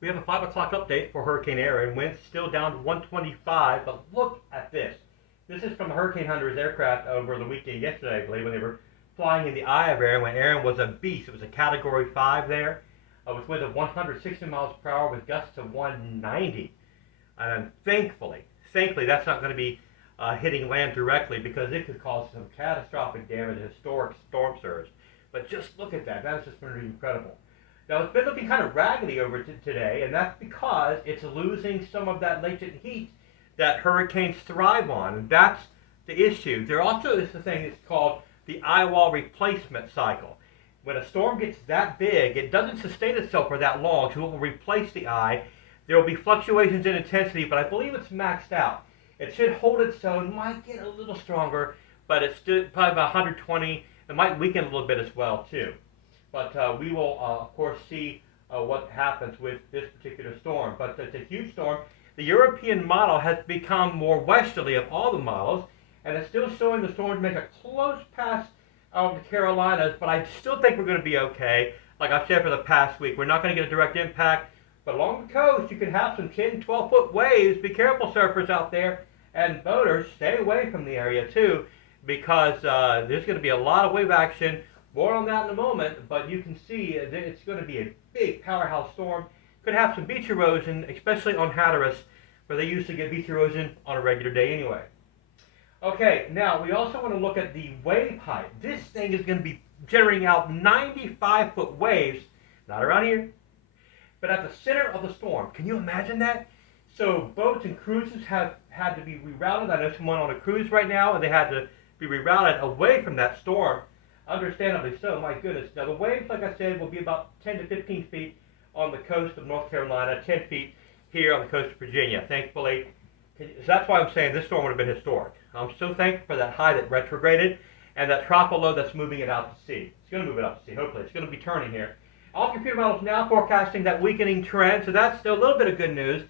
We have a 5 o'clock update for Hurricane Erin. Winds still down to 125, but look at this. This is from a Hurricane Hunter's aircraft over the weekend yesterday, I believe, when they were flying in the eye of Erin, when Erin was a beast. It was a Category 5 there, with winds of 160 miles per hour with gusts to 190. And thankfully, that's not going to be hitting land directly, because it could cause some catastrophic damage, a historic storm surge. But just look at that. That has just been incredible. Now, it's been looking kind of raggedy over today, and that's because it's losing some of that latent heat that hurricanes thrive on, and that's the issue. There also is the thing that's called the eye wall replacement cycle. When a storm gets that big, it doesn't sustain itself for that long, so it will replace the eye. There will be fluctuations in intensity, but I believe it's maxed out. It should hold its own, might get a little stronger, but it's still probably about 120. It might weaken a little bit as well, too. But we will, of course, see what happens with this particular storm. But it's a huge storm. The European model has become more westerly of all the models, and it's still showing the storm to make a close pass out of the Carolinas, but I still think we're going to be okay. Like I've said for the past week, we're not going to get a direct impact, but along the coast, you can have some 10, 12-foot waves. Be careful, surfers out there, and boaters, stay away from the area, too, because there's going to be a lot of wave action. More on that in a moment, but you can see it's going to be a big powerhouse storm. Could have some beach erosion, especially on Hatteras, where they usually get beach erosion on a regular day anyway. Okay, now we also want to look at the wave height. This thing is going to be generating out 95-foot waves, not around here, but at the center of the storm. Can you imagine that? So boats and cruises have had to be rerouted. I know someone on a cruise right now, and they had to be rerouted away from that storm. Understandably so, my goodness. Now the waves, like I said, will be about 10 to 15 feet on the coast of North Carolina, 10 feet here on the coast of Virginia, thankfully. So that's why I'm saying this storm would have been historic. I'm so thankful for that high that retrograded and that tropical low that's moving it out to sea. It's going to move it out to sea, hopefully. It's going to be turning here. All computer models now forecasting that weakening trend, so that's still a little bit of good news.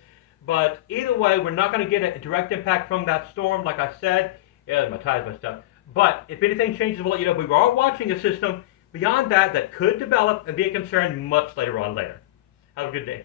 But either way, we're not going to get a direct impact from that storm, like I said. Yeah, my tie's messed up. But if anything changes, we'll let you know. We are watching a system beyond that that could develop and be a concern much later on later. Have a good day.